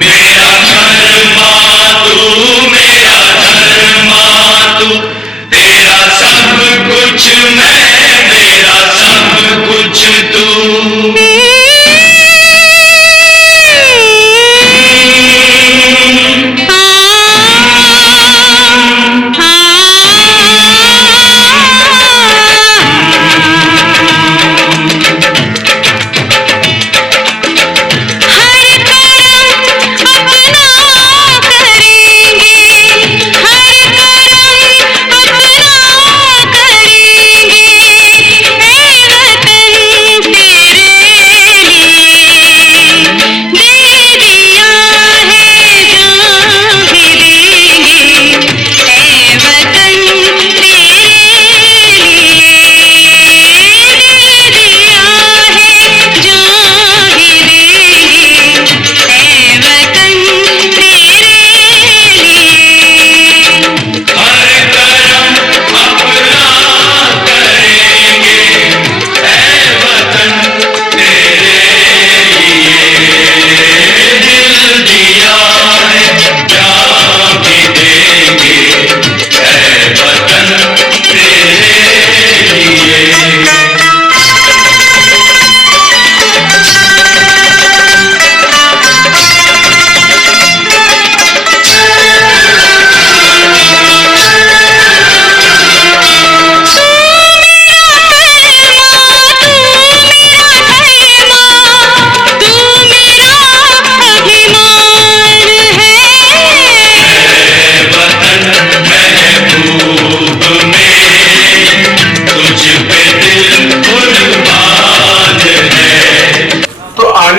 मेरा धर्मा तू, तेरा सब कुछ मैं, मेरा सब कुछ तू।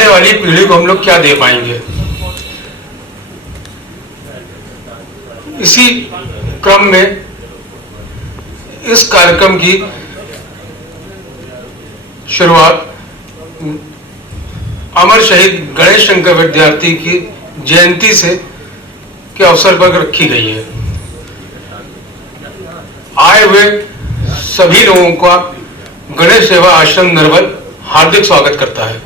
वाली पीढ़ी को हम लोग क्या दे पाएंगे। इसी क्रम में इस कार्यक्रम की शुरुआत अमर शहीद गणेश शंकर विद्यार्थी की जयंती से के अवसर पर रखी गई है। आए हुए सभी लोगों का गणेश सेवा आश्रम नरवल हार्दिक स्वागत करता है।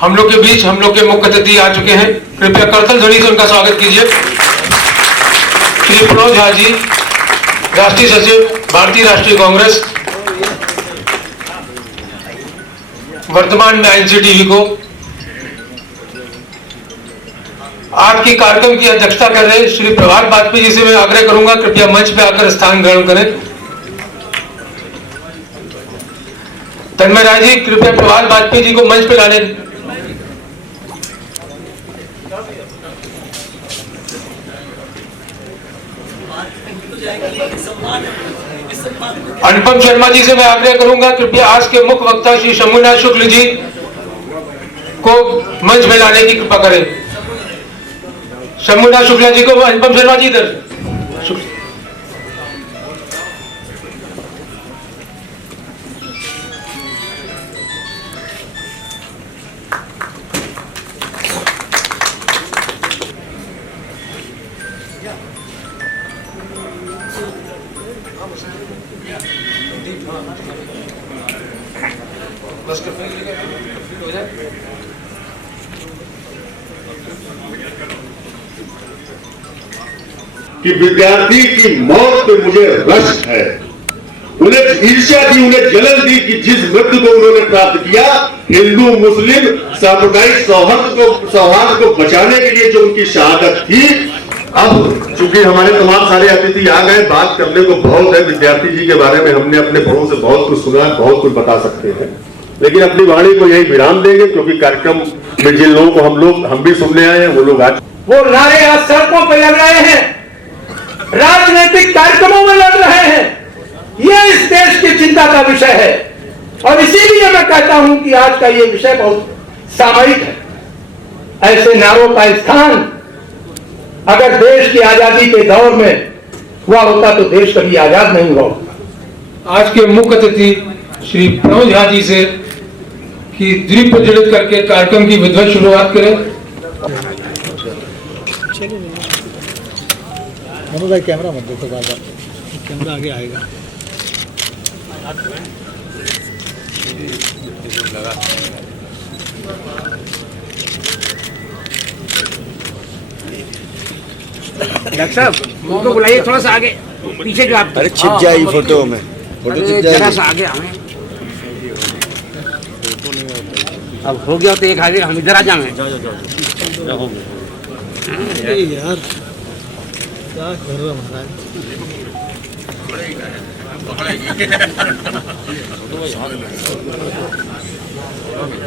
हम लोग के बीच हम लोग के मुख्य अतिथि आ चुके हैं। कृपया करतल ध्वनि से उनका स्वागत कीजिए। श्री प्रणव झा जी, राष्ट्रीय सचिव, भारतीय राष्ट्रीय कांग्रेस, वर्तमान में एनसीटीवी को। आज की कार्यक्रम की अध्यक्षता कर रहे श्री प्रभात वाजपेयी जी से मैं आग्रह करूंगा कृपया मंच पे आकर स्थान ग्रहण करें। तन्मय राय जी, कृपया प्रभात वाजपेयी जी को मंच पे लाने। अनुपम शर्मा जी से मैं आग्रह करूंगा कृपया आज के मुख्य वक्ता श्री शंभुनाथ शुक्ल जी को मंच में लाने की कृपा करें। शंभुनाथ शुक्ला जी को, अनुपम शर्मा जी इधर। बस हो जाए। कि विद्यार्थी की मौत पे मुझे रश्क है। उन्हें ईर्ष्या दी, उन्हें जलन दी कि जिस मृत्यु को उन्होंने प्राप्त किया, हिंदू मुस्लिम सांप्रदायिक सौहार्द को बचाने के लिए जो उनकी शहादत थी। अब चूंकि हमारे तमाम सारे अतिथि आ गए, बात करने को बहुत है विद्यार्थी जी के बारे में। हमने अपने बड़ों से बहुत कुछ सुना, बहुत कुछ बता सकते हैं, लेकिन अपनी वाणी को यही विराम देंगे क्योंकि कार्यक्रम में जिन लोगों को हम भी सुनने आए हैं वो लोग आज वो नारे आज सड़कों पर लग रहे हैं, राजनीतिक कार्यक्रमों में लड़ रहे हैं। ये इस देश की चिंता का विषय है और इसीलिए मैं कहता हूं कि आज का ये विषय बहुत सामयिक है। ऐसे नारों का स्थान अगर देश की आजादी के दौर में हुआ होता तो देश कभी आजाद नहीं हुआ होता। आज के मुख्य अतिथि श्री प्रणव झा जी से कि दीप प्रज्वलित करके कार्यक्रम की विधिवत शुरुआत करें। भाई कैमरा मत देखो, बार-बार कैमरा आगे आएगा। डॉक्टर साहब उनको बुलाइए थोड़ा सा आगे पीछे जो आप। अरे छिप जाएगी फोटो में, फोटो छिप जरा जाएगी। सा आगे हमें अब हो गया तो एक आगे हम इधर आ जाएंगे। यार क्या कर रहा महाराज।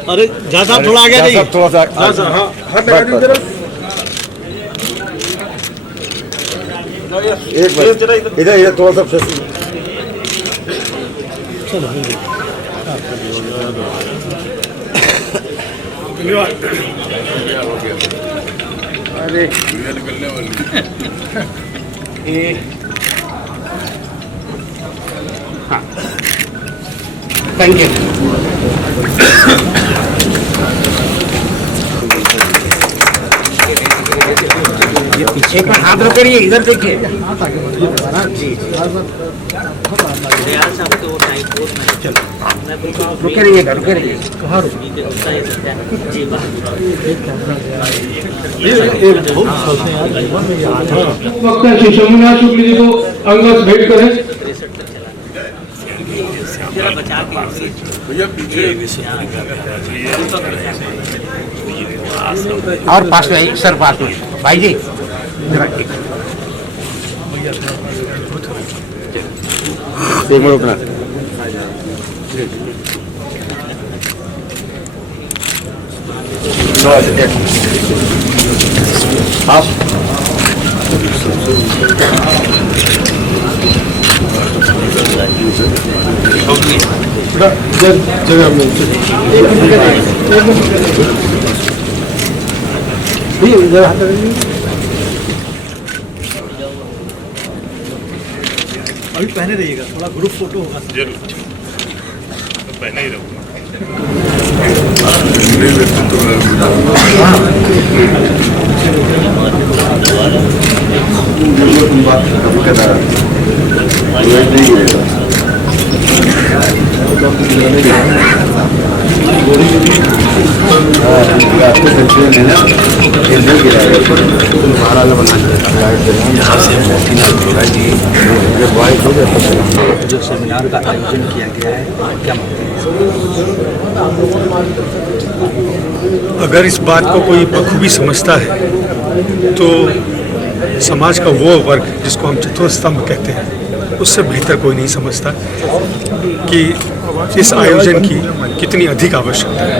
अरे ज्यादा थोड़ा आगे नहीं, थोड़ा सा हाथ लगा दीजिए जरा। एक बार इधर इधर थोड़ा सा फेस। अरे हाँ थैंक यू। ये पीछे पर हाथ रखिए, इधर देखिए। रुके रहिएगा, रुके रहिए। वक्ता श्री शंभुनाथ शुक्ल जी को अंगवत भेंट करें। और पास में आइए, सर पास में भाई जी जरा एक मिनट रुकना। आप जगह में अभी पहने रहिएगा, थोड़ा ग्रुप फोटो होगा। जरूर पहले ही रहूँगा। जो सेमिनार का आयोजन किया गया है, क्या मानते हैं? अगर इस बात को कोई बखूबी समझता है तो समाज का वो वर्ग जिसको हम चतुर्थस्तंभ कहते हैं, उससे बेहतर कोई नहीं समझता कि इस आयोजन की कितनी अधिक आवश्यकता है।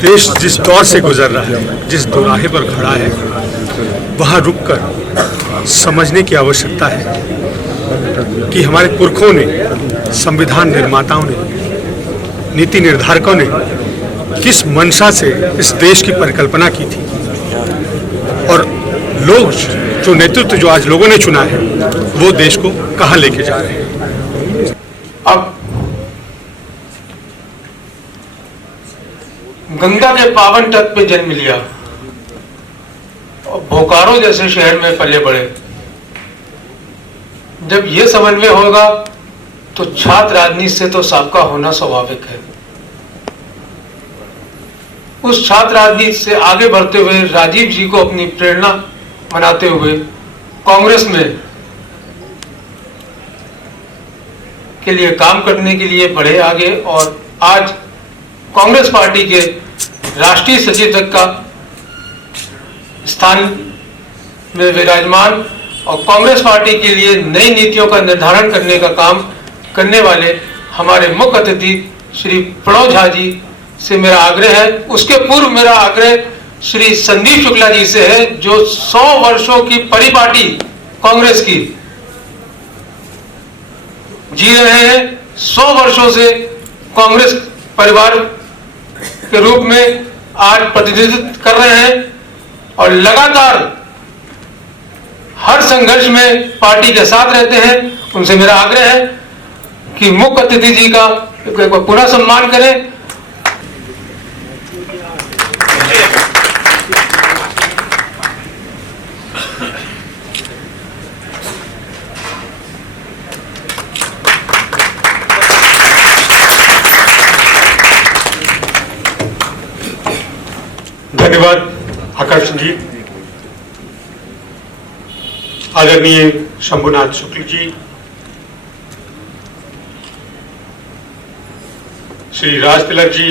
देश जिस दौर से गुजर रहा है, जिस दोराहे पर खड़ा है, वहाँ रुककर समझने की आवश्यकता है कि हमारे पुरखों ने, संविधान निर्माताओं ने, नीति निर्धारकों ने किस मंशा से इस देश की परिकल्पना की थी और लोग जो नेतृत्व जो आज लोगों ने चुना है वो देश को कहाँ लेके जा रहे हैं। अब गंगा के पावन तट पे जन्म लिया और बोकारो जैसे शहर में पले बड़े। जब ये समन्वय होगा तो छात्र राजनीति से तो सबका होना स्वाभाविक है। उस छात्र राजनीति से आगे बढ़ते हुए राजीव जी को अपनी प्रेरणा बनाते हुए कांग्रेस में के लिए काम करने के लिए बढ़े आगे और आज कांग्रेस पार्टी के राष्ट्रीय सचिव तक का स्थान में विराजमान और कांग्रेस पार्टी के लिए नई नीतियों का निर्धारण करने का काम करने वाले हमारे मुख्य अतिथि श्री प्रणव झा जी से मेरा आग्रह है। उसके पूर्व मेरा आग्रह श्री संदीप शुक्ला जी से है, जो 100 वर्षों की परिपाटी कांग्रेस की जी रहे हैं। 100 वर्षों से कांग्रेस परिवार के रूप में आज प्रतिनिधित्व कर रहे हैं और लगातार हर संघर्ष में पार्टी के साथ रहते हैं। उनसे मेरा आग्रह है कि मुख्य अतिथि जी का पुनः सम्मान करें। धन्यवाद आकाश जी। आदरणीय शंभुनाथ शुक्ल जी, श्री राज तिलक जी,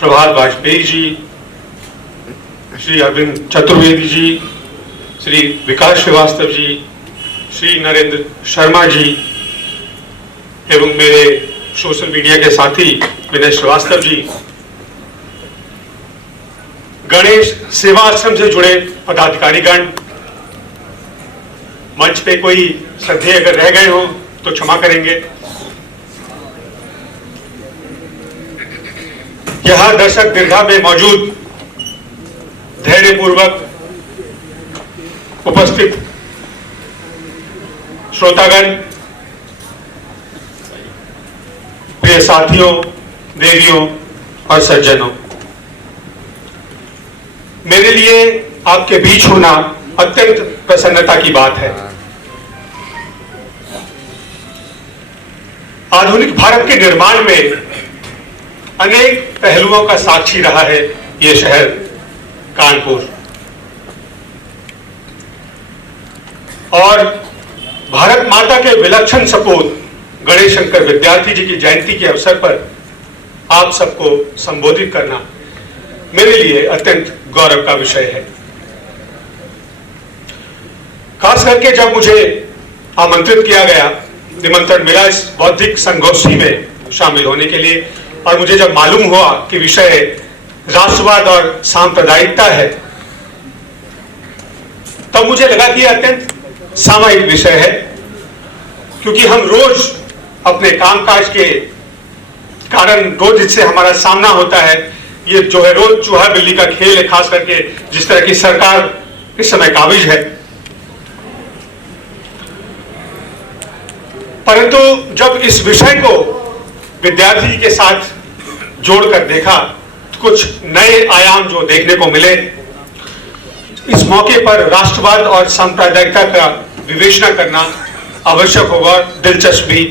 प्रभात वाजपेयी जी, श्री अरविंद चतुर्वेदी जी, श्री विकास श्रीवास्तव जी, श्री नरेंद्र शर्मा जी एवं मेरे सोशल मीडिया के साथी विनय श्रीवास्तव जी, गणेश सेवा आश्रम से जुड़े पदाधिकारीगण, मंच पे कोई श्रद्धेय अगर रह गए हो तो क्षमा करेंगे। यहां दर्शक दीर्घा में मौजूद धैर्यपूर्वक उपस्थित श्रोतागण, प्रिय साथियों, देवियों और सज्जनों, मेरे लिए आपके बीच होना अत्यंत प्रसन्नता की बात है। आधुनिक भारत के निर्माण में अनेक पहलुओं का साक्षी रहा है ये शहर कानपुर, और भारत माता के विलक्षण सपूत गणेश शंकर विद्यार्थी जी की जयंती के अवसर पर आप सबको संबोधित करना मेरे लिए अत्यंत गौरव का विषय है। खास करके जब मुझे आमंत्रित किया गया, निमंत्रण मिला इस बौद्धिक संगोष्ठी में शामिल होने के लिए, और मुझे जब मालूम हुआ कि विषय राष्ट्रवाद और सांप्रदायिकता है, तब मुझे लगा कि यह अत्यंत सामायिक विषय है, क्योंकि हम रोज अपने कामकाज के कारण रोज इससे हमारा सामना होता है। ये जो है रोज चूहा बिल्ली का खेल है, खास करके जिस तरह की सरकार इस समय काबिज है। परंतु जब इस विषय को विद्यार्थी के साथ जोड़कर देखा तो कुछ नए आयाम जो देखने को मिले। इस मौके पर राष्ट्रवाद और सांप्रदायिकता का विवेचना करना आवश्यक होगा और दिलचस्प भी।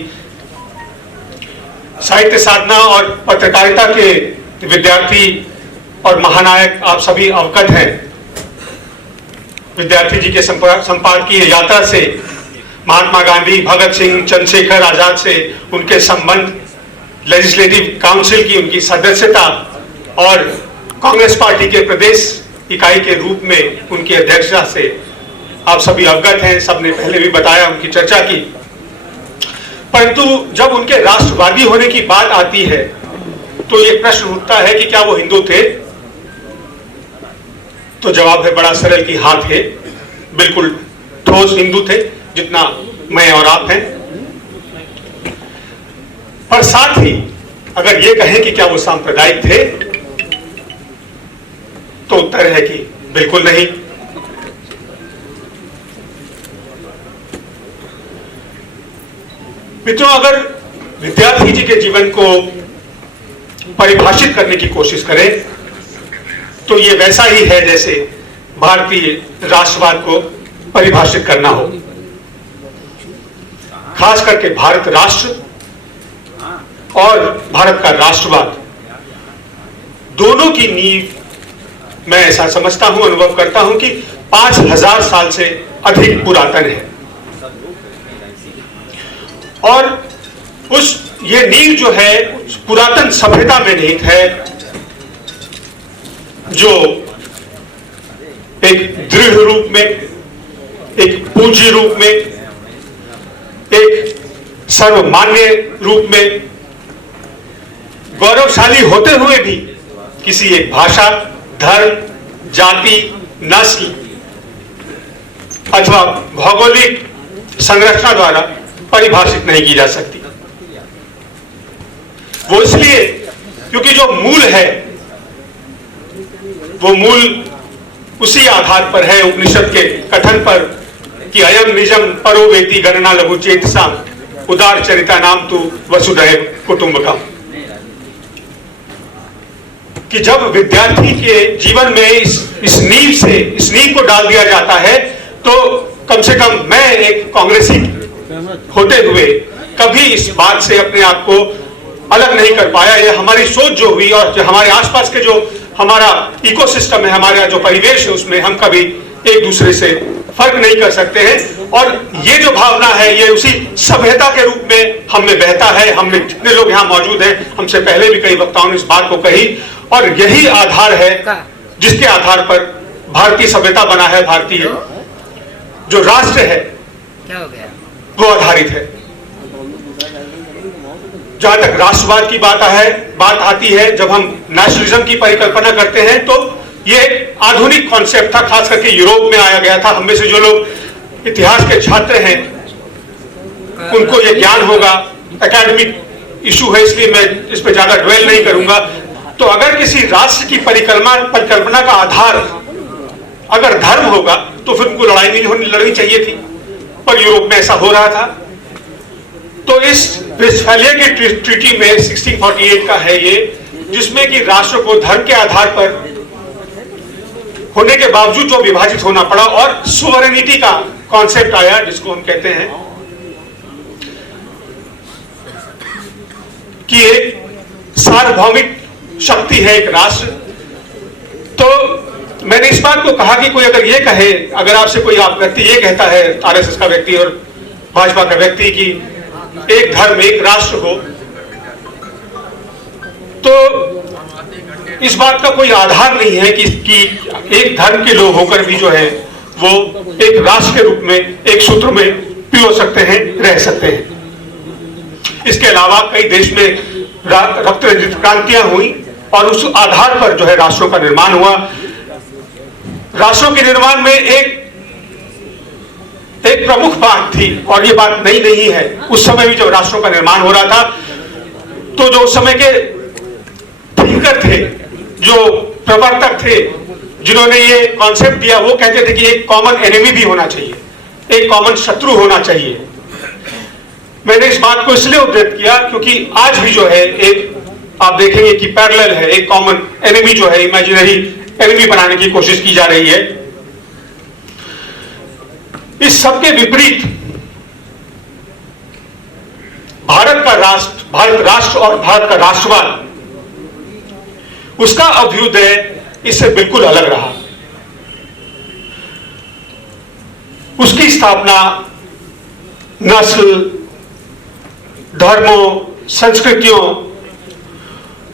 साहित्य साधना और पत्रकारिता के विद्यार्थी और महानायक आप सभी अवगत हैं। विद्यार्थी जी के संपादकीय यात्रा से महात्मा गांधी, भगत सिंह, चंद्रशेखर आजाद से उनके संबंध, लेजिस्लेटिव काउंसिल की उनकी सदस्यता और कांग्रेस पार्टी के प्रदेश इकाई के रूप में उनकी अध्यक्षता से आप सभी अवगत हैं। सबने पहले भी बताया, उनकी चर्चा की। परंतु जब उनके राष्ट्रवादी होने की बात आती है तो ये प्रश्न उठता है कि क्या वो हिंदू थे? तो जवाब है बड़ा सरल कि हाँ थे, बिल्कुल ठोस हिंदू थे, जितना मैं और आप हैं। पर साथ ही अगर ये कहें कि क्या वो सांप्रदायिक थे, तो उत्तर है कि बिल्कुल नहीं। मित्रों, अगर विद्यार्थी जी के जीवन को परिभाषित करने की कोशिश करें तो ये वैसा ही है जैसे भारतीय राष्ट्रवाद को परिभाषित करना हो। खास करके भारत राष्ट्र और भारत का राष्ट्रवाद दोनों की नींव मैं ऐसा समझता हूं, अनुभव करता हूं कि 5000 साल से अधिक पुरातन है। और ये नींव जो है पुरातन सभ्यता में निहित है, जो एक दृढ़ रूप में, एक पूंजी रूप में, एक सर्वमान्य रूप में, गौरवशाली होते हुए भी किसी एक भाषा, धर्म, जाति, नस्ल अथवा भौगोलिक संरचना द्वारा परिभाषित नहीं की जा सकती। वो इसलिए क्योंकि जो मूल है वो मूल उसी आधार पर है, उपनिषद के कथन पर कि अयम निजम परो वेति गणना लघु चेतसाम उदार चरिता नाम तु वसुधैव कुटुंबकम। कि जब विद्यार्थी के जीवन में इस नींव को डाल दिया जाता है, तो कम से कम मैं एक कांग्रेसी होते हुए कभी इस बात से अपने आप को अलग नहीं कर पाया। यह हमारी सोच जो हुई और जो हमारे आसपास के जो हमारा इकोसिस्टम है, हमारा जो परिवेश है, उसमें हम कभी एक दूसरे से फर्क नहीं कर सकते हैं। और ये जो भावना है ये उसी सभ्यता के रूप में हम में बहता है। हमने जितने लोग यहाँ मौजूद हैं, हमसे पहले भी कई वक्ताओं ने इस बात को कही, और यही आधार है जिसके आधार पर भारतीय सभ्यता बना है, भारतीय जो राष्ट्र है वो आधारित है। जहां तक राष्ट्रवाद की बात आती है, जब हम नेशनलिज्म की परिकल्पना करते हैं तो ये आधुनिक कॉन्सेप्ट था, खास करके यूरोप में आया गया था। हम में से जो लोग इतिहास के छात्र हैं उनको ये ज्ञान होगा, एकेडमिक इशू है इसलिए मैं इस पर ज्यादा ड्वेल नहीं करूंगा। तो अगर किसी राष्ट्र की परिकल्पना का आधार अगर धर्म होगा तो फिर उनको लड़ाई नहीं लड़नी चाहिए थी, पर यूरोप में ऐसा हो रहा था। तो इस वेस्टफैलिया के ट्रीटी में 1648 का है ये, जिसमें कि राष्ट्र को धर्म के आधार पर होने के बावजूद जो विभाजित होना पड़ा, और सुवरेनिटी का कॉन्सेप्ट आया जिसको हम कहते हैं कि एक सार्वभौमिक शक्ति है एक राष्ट्र। तो मैंने इस बात को कहा कि कोई अगर ये कहे, अगर आपसे कोई व्यक्ति ये कहता है, आरएसएस का व्यक्ति और भाजपा का व्यक्ति, कि एक धर्म एक राष्ट्र हो, तो इस बात का कोई आधार नहीं है कि एक धर्म के लोग होकर भी जो है वो एक राष्ट्र के रूप में एक सूत्र में पिरो सकते हैं, रह सकते हैं। इसके अलावा कई देश में रक्त रंजित क्रांतियां हुई और उस आधार पर जो है राष्ट्रों का निर्माण हुआ। राष्ट्रों के निर्माण में एक प्रमुख बात थी, और ये बात नई नहीं है। उस समय भी जब राष्ट्रों का निर्माण हो रहा था तो जो उस समय के थिंकर थे, जो प्रवर्तक थे, जिन्होंने ये कॉन्सेप्ट दिया, वो कहते थे कि एक कॉमन एनिमी भी होना चाहिए, एक कॉमन शत्रु होना चाहिए। मैंने इस बात को इसलिए उद्धृत किया क्योंकि आज भी जो है एक आप देखेंगे कि पैरेलल है, एक कॉमन एनिमी जो है, इमेजिनरी एनिमी बनाने की कोशिश की जा रही है। इस सबके विपरीत भारत राष्ट्र और भारत का राष्ट्रवाद, उसका अभ्युदय इससे बिल्कुल अलग रहा। उसकी स्थापना नस्ल, धर्मों, संस्कृतियों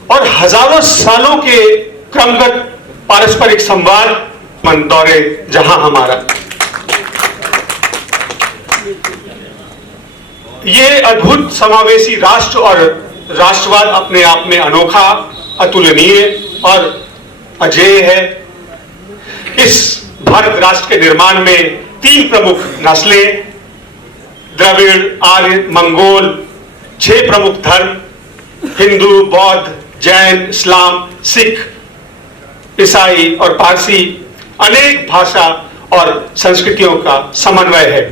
और हजारों सालों के क्रमगत पारस्परिक संवाद मन दौरे जहां हमारा ये अद्भुत समावेशी राष्ट्र और राष्ट्रवाद अपने आप में अनोखा, अतुलनीय और अजेय है। इस भारत राष्ट्र के निर्माण में 3 प्रमुख नस्लें, द्रविड़, आर्य, मंगोल, 6 प्रमुख धर्म, हिंदू, बौद्ध, जैन, इस्लाम, सिख, ईसाई और पारसी, अनेक भाषा और संस्कृतियों का समन्वय है।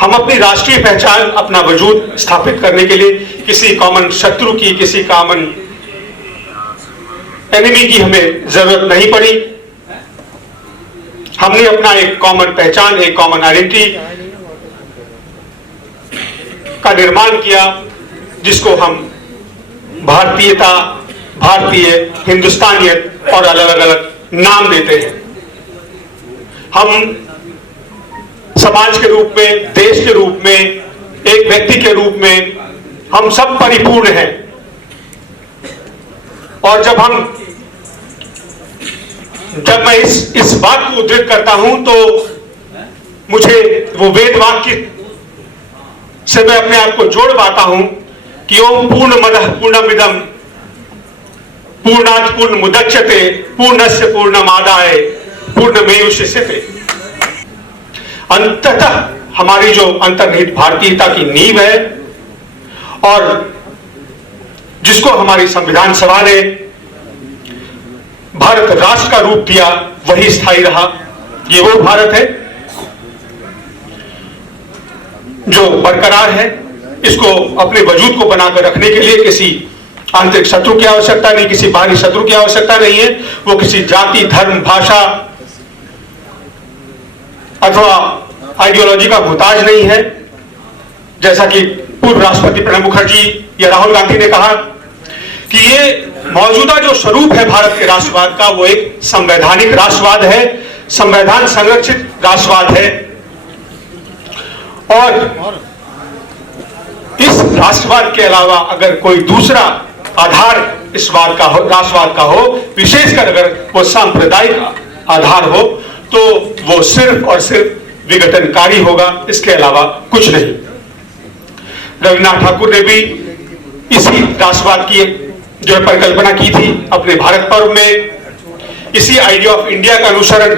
हम अपनी राष्ट्रीय पहचान, अपना वजूद स्थापित करने के लिए किसी कॉमन शत्रु की, किसी कॉमन एनिमी की हमें जरूरत नहीं पड़ी। हमने अपना एक कॉमन पहचान, एक कॉमन आइडेंटिटी का निर्माण किया, जिसको हम भारतीयता, भारतीय, हिंदुस्तानियत और अलग अलग नाम देते हैं। हम समाज के रूप में, देश के रूप में, एक व्यक्ति के रूप में हम सब परिपूर्ण हैं। और जब मैं इस बात को उद्धृत करता हूं तो मुझे वो वेद वाक्य से मैं अपने आप को जोड़ पाता हूं कि ओम पूर्णमदः पूर्णमिदं पूर्णात् पूर्णमुदच्यते पूर्णस्य पूर्णमादाय पूर्णमेवावशिष्यते। अंततः हमारी जो अंतर्निहित भारतीयता की नींव है और जिसको हमारी संविधान सभा ने भारत राष्ट्र का रूप दिया, वही स्थायी रहा। ये वो भारत है जो बरकरार है। इसको अपने वजूद को बनाकर रखने के लिए किसी आंतरिक शत्रु की आवश्यकता नहीं, किसी बाहरी शत्रु की आवश्यकता नहीं है। वो किसी जाति, धर्म, भाषा अथवा आइडियोलॉजी का मुहताज नहीं है। जैसा कि पूर्व राष्ट्रपति प्रणब मुखर्जी या राहुल गांधी ने कहा कि ये मौजूदा जो स्वरूप है भारत के राष्ट्रवाद का, वो एक संवैधानिक राष्ट्रवाद है। संविधान संरक्षित राष्ट्रवाद है और इस राष्ट्रवाद के अलावा अगर कोई दूसरा आधार इस वाद का हो, राष्ट्रवाद का हो, विशेषकर अगर वो सांप्रदायिक आधार हो, तो वो सिर्फ और सिर्फ विघटनकारी होगा, इसके अलावा कुछ नहीं। रविन्द्रनाथ ठाकुर ने भी इसी राष्ट्रवाद की जो परिकल्पना की थी अपने भारत पर्व में। इसी आइडिया ऑफ इंडिया का अनुसरण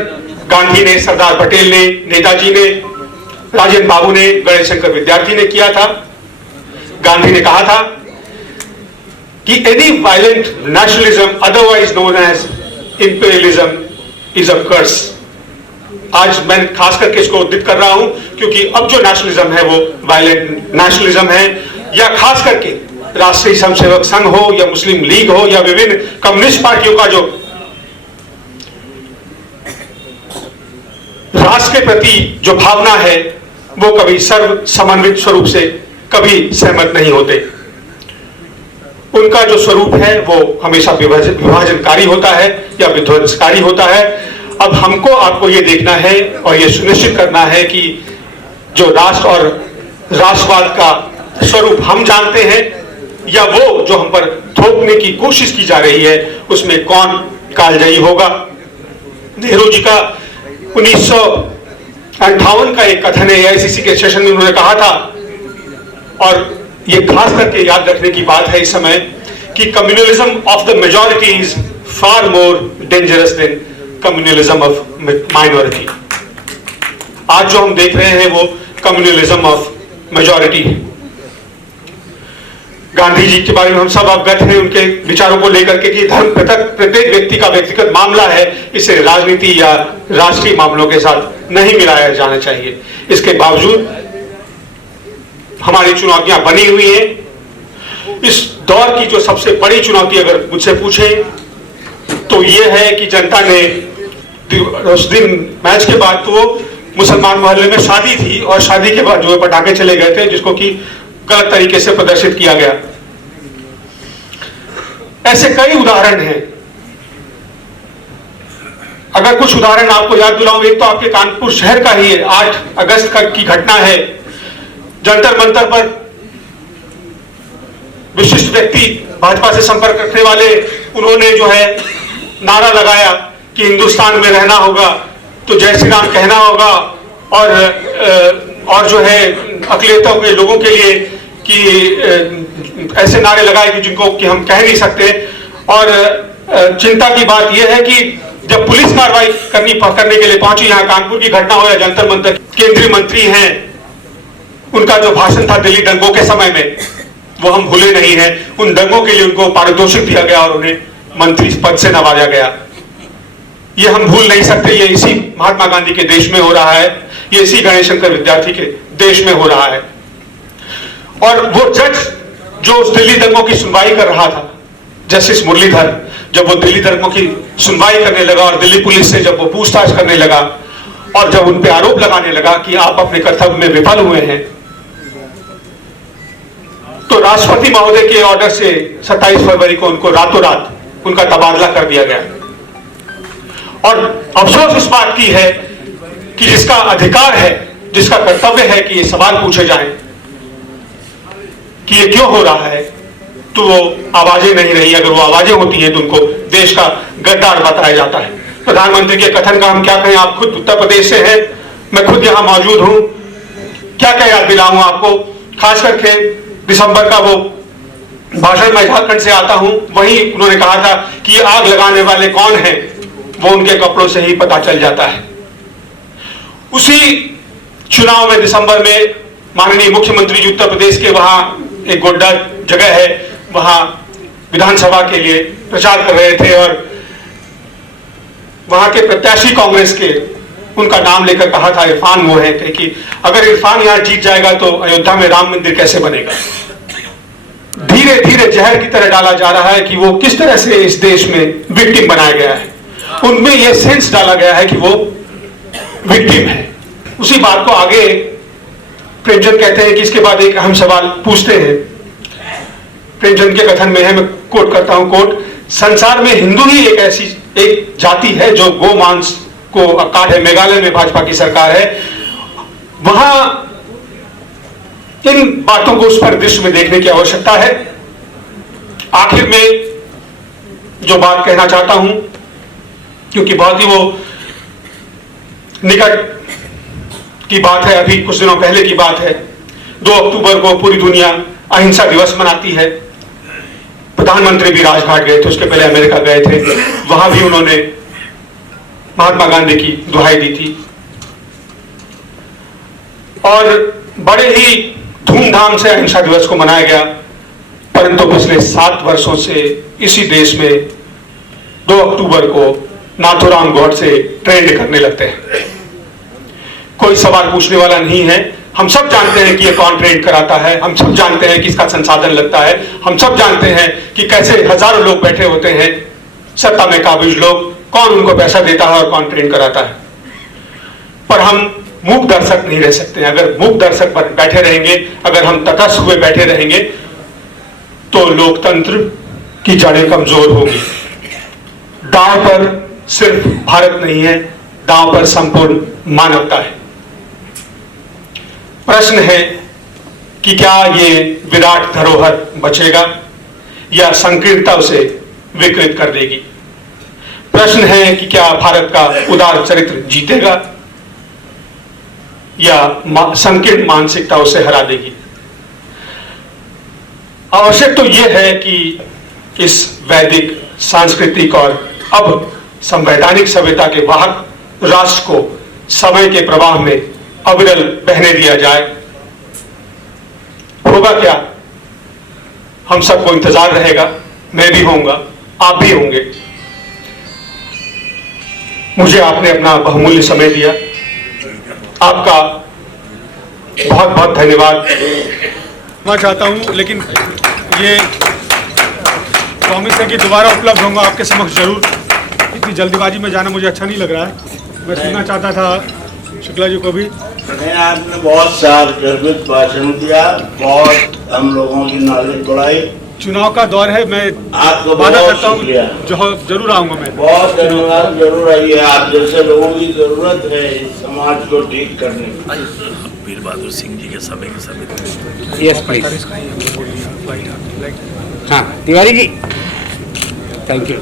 गांधी ने, सरदार पटेल ने, नेताजी ने, राजेंद्र बाबू ने, गणेश शंकर विद्यार्थी ने किया था। गांधी ने कहा था कि any violent nationalism otherwise known as imperialism is a curse. आज मैं खास करके इसको उद्धृत कर रहा हूं क्योंकि अब जो नेशनलिज्म है वो वायलेंट नेशनलिज्म है, या खास करके राष्ट्रीय स्वयंसेवक संघ हो या मुस्लिम लीग हो या विभिन्न कम्युनिस्ट पार्टियों का जो राष्ट्र के प्रति जो भावना है वो कभी सर्व समन्वित स्वरूप से कभी सहमत नहीं होते। उनका जो स्वरूप है वो हमेशा विभाजनकारी होता है या विध्वंसकारी होता है। अब हमको आपको ये देखना है और ये सुनिश्चित करना है कि जो राष्ट्र और राष्ट्रवाद का स्वरूप हम जानते हैं या वो जो हम पर थोपने की कोशिश की जा रही है उसमें कौन कालजयी होगा। नेहरू जी का 1958 का एक कथन है, AICC के सेशन में उन्होंने कहा था, और ये खास करके याद रखने की बात है इस समय, कि communalism of the majority is far more dangerous than communalism of minority. आज जो हम देख रहे हैं वो कम्युनलिज्म ऑफ मेजॉरिटी है। गांधी जी के बारे में हम सब अवगत हैं, उनके विचारों को लेकर के कि धर्म प्रत्येक व्यक्ति का व्यक्तिगत मामला है, इसे राजनीति या राष्ट्रीय मामलों के साथ नहीं मिलाया जाना चाहिए। इसके बावजूद हमारी चुनौतियां बनी हुई हैं। इस दौर की जो सबसे बड़ी चुनौती अगर मुझसे पूछे तो ये है कि जनता ने उस दिन मैच के बाद तो मुसलमान मोहल्ले में शादी थी और शादी के बाद जो पटाखे चले गए थे जिसको कि गलत तरीके से प्रदर्शित किया गया। ऐसे कई उदाहरण हैं। अगर कुछ उदाहरण आपको याद दिलाऊं, एक तो आपके कानपुर शहर का ही है, 8 अगस्त की घटना है। जंतर मंतर पर विशिष्ट व्यक्ति भाजपा से संपर्क रखने वाले उन्होंने जो है नारा लगाया कि हिंदुस्तान में रहना होगा तो जय श्री राम कहना होगा, और जो है अकलियतों के लोगों के लिए कि ऐसे नारे लगाए कि जिनको कि हम कह नहीं सकते। और चिंता की बात यह है कि जब पुलिस कार्रवाई करने के लिए पहुंची, यहाँ कानपुर की घटना हो या जंतर मंतर, केंद्रीय मंत्री हैं, उनका जो भाषण था दिल्ली दंगों के समय में वो हम भूले नहीं हैं। उन दंगों के लिए उनको पारितोषिक दिया गया और उन्हें मंत्री पद से नवाजा गया। ये हम भूल नहीं सकते। ये इसी महात्मा गांधी के देश में हो रहा है, ये इसी गणेश शंकर विद्यार्थी के देश में हो रहा है। और वो जज जो उस दिल्ली दंगों की सुनवाई कर रहा था, जस्टिस मुरलीधर, जब वो दिल्ली दंगों की सुनवाई करने लगा और दिल्ली पुलिस से जब वो पूछताछ करने लगा और जब उन पे आरोप लगाने लगा कि आप अपने कर्तव्य में विफल हुए हैं, तो राष्ट्रपति महोदय के ऑर्डर से 27 फरवरी को उनको रातों रात उनका तबादला कर दिया गया। और अफसोस इस बात की है कि जिसका अधिकार है, जिसका कर्तव्य है कि ये सवाल पूछे जाएं कि ये क्यों हो रहा है, तो वो आवाजें नहीं रही। अगर वो आवाजें होती हैं तो उनको देश का गद्दार बताया जाता है। प्रधानमंत्री के कथन का हम क्या कहें, आप खुद उत्तर प्रदेश से हैं, मैं खुद यहां मौजूद हूं, क्या क्या याद दिलाऊं आपको। खास करके दिसंबर का वो भाषण, मैं झारखंड से आता हूं, वहीं उन्होंने कहा था कि आग लगाने वाले कौन हैं, वो उनके कपड़ों से ही पता चल जाता है। उसी चुनाव में दिसंबर में माननीय मुख्यमंत्री जी उत्तर प्रदेश के वहां एक गोड्डा जगह है, वहां विधानसभा के लिए प्रचार कर रहे थे और वहां के प्रत्याशी कांग्रेस के उनका नाम लेकर कहा था इरफान वो है कि अगर इरफान यहां जीत जाएगा तो अयोध्या में राम मंदिर कैसे बनेगा। धीरे धीरे जहर की तरह डाला जा रहा है कि वो किस तरह से इस देश में विक्टिम बनाया गया है। उनमें यह सेंस डाला गया है कि वो विक्टिम है। उसी बात को आगे प्रेमचंद कहते हैं कि इसके बाद एक अहम सवाल पूछते हैं। प्रेमचंद के कथन में है, मैं कोट करता हूं, कोट, संसार में हिंदू ही एक ऐसी एक जाति है जो गो मांस को अकाल है, मेघालय में भाजपा की सरकार है, वहां इन बातों को उस परिदृश्य में देखने की आवश्यकता है। आखिर में जो बात कहना चाहता हूं, क्योंकि बहुत ही वो निकट की बात है, अभी कुछ दिनों पहले की बात है, 2 अक्टूबर को पूरी दुनिया अहिंसा दिवस मनाती है। प्रधानमंत्री भी राजघाट गए थे, उसके पहले अमेरिका गए थे, वहां भी उन्होंने महात्मा गांधी की दुहाई दी थी और बड़े ही धूमधाम से अहिंसा दिवस को मनाया गया। परंतु पिछले 7 वर्षों से इसी देश में 2 अक्टूबर को नाथूराम गॉडसे ट्रेंड करने लगते हैं। कोई सवाल पूछने वाला नहीं है। हम सब जानते हैं कि ये कौन ट्रेंड कराता है, हम सब जानते हैं कि इसका संसाधन लगता है, हम सब जानते हैं कि कैसे हजारों लोग बैठे होते हैं सत्ता में काबिज लोग, कौन उनको पैसा देता है और कौन ट्रेंड कराता है। पर हम मूक दर्शक नहीं रह सकते। अगर मूक दर्शक बैठे रहेंगे, अगर हम तटस्थ हुए बैठे रहेंगे, तो लोकतंत्र की जड़ें कमजोर होगी। दांव पर सिर्फ भारत नहीं है, दांव पर संपूर्ण मानवता है। प्रश्न है कि क्या ये विराट धरोहर बचेगा या संकीर्णता उसे विकृत कर देगी। प्रश्न है कि क्या भारत का उदार चरित्र जीतेगा या संकीर्ण मानसिकता उसे हरा देगी। आवश्यक तो यह है कि इस वैदिक, सांस्कृतिक और अब संवैधानिक सभ्यता के वाहक राष्ट्र को समय के प्रवाह में अविरल बहने दिया जाए। होगा क्या, हम सबको इंतजार रहेगा। मैं भी होऊंगा, आप भी होंगे। मुझे आपने अपना बहुमूल्य समय दिया, आपका बहुत बहुत धन्यवाद। मैं चाहता हूं, लेकिन ये प्रॉमिस है कि दोबारा उपलब्ध होऊंगा आपके समक्ष जरूर। इतनी जल्दीबाजी में जाना मुझे अच्छा नहीं लग रहा है। मैं सुनना चाहता था शुक्ला जी को भी। आपने बहुत सार्वजनिक भाषण दिया, बहुत हम लोगों की नॉलेज बढ़ाई। चुनाव का दौर है, मैं आपको वादा बहुत करता हूँ शुक्रिया। जरूर आऊंगा मैं। बहुत धन्यवाद, जरूर आइए। आप जैसे लोगों की जरूरत है इस समाज को ठीक करने की। वीर बहादुर सिंह जी के समय यस प्लीज। हाँ तिवारी जी, थैंक यू।